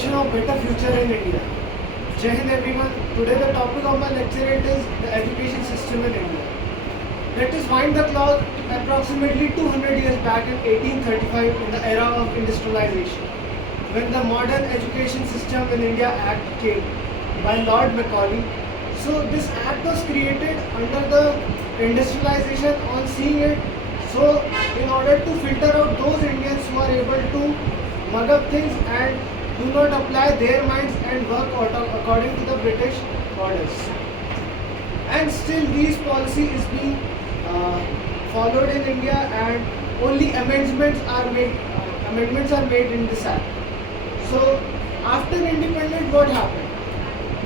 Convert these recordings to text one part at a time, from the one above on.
foundation of better future in India. Jai Hind everyone. Today the topic of my lecture is the education system in India. Let us wind the clock approximately 200 years back in 1835 in the era of industrialization, when the Modern Education System in India Act came by Lord Macaulay. So this act was created under the industrialization on seeing it. So in order to filter out those Indians who are able to mug up things and do not apply their minds and work according to the British orders. And still these policy is being followed in India, and only amendments are made in this act. So after independence, what happened?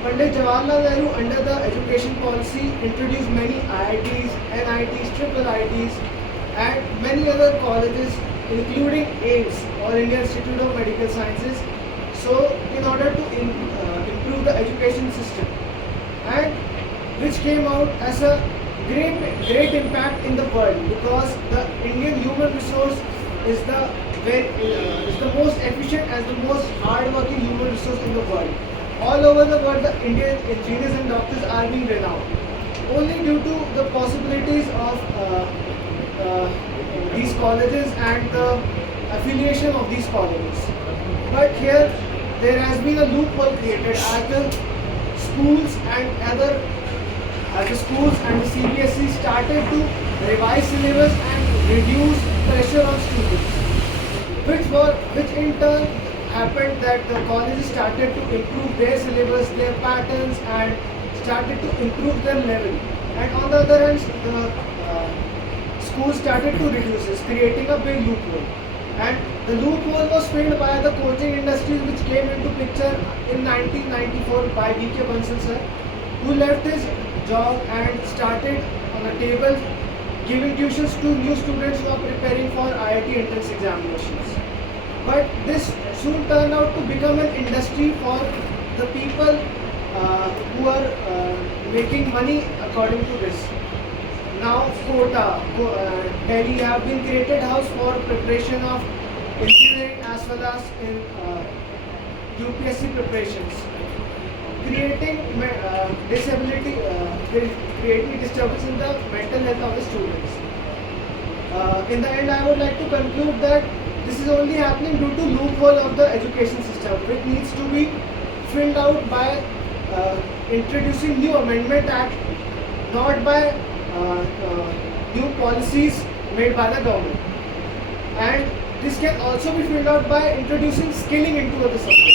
Pandit Jawaharlal Nehru, under the education policy, introduced many IITs, NITs, triple IITs, and many other colleges, including AIIMS, All India Institute of Medical Sciences. So in order to improve the education system, and which came out as a great impact in the world, because the Indian human resource is the most efficient and the most hard-working human resource in the world. All over the world, the Indian engineers and doctors are being renowned only due to the possibilities of these colleges and the affiliation of these colleges. But here there has been a loophole created as the schools and the CBSE started to revise syllabus and reduce pressure on students, which in turn happened that the colleges started to improve their syllabus, their patterns, and started to improve their level. And on the other hand, the schools started to reduce this, creating a big loophole. And the loophole was filled by the coaching industry, which came into picture in 1994 by V.K. Bansal sir, who left his job and started on a table giving tuitions to new students who are preparing for IIT entrance examinations. But this soon turned out to become an industry for the people who are making money according to this. Now Kota, Delhi have been created house for preparation of engineering as well as in UPSC preparations, creating creating disturbance in the mental health of the students. In the end, I would like to conclude that this is only happening due to loophole of the education system, which needs to be filled out by introducing new amendment act, not by new policies made by the government. And this can also be filled out by introducing skilling into the subject.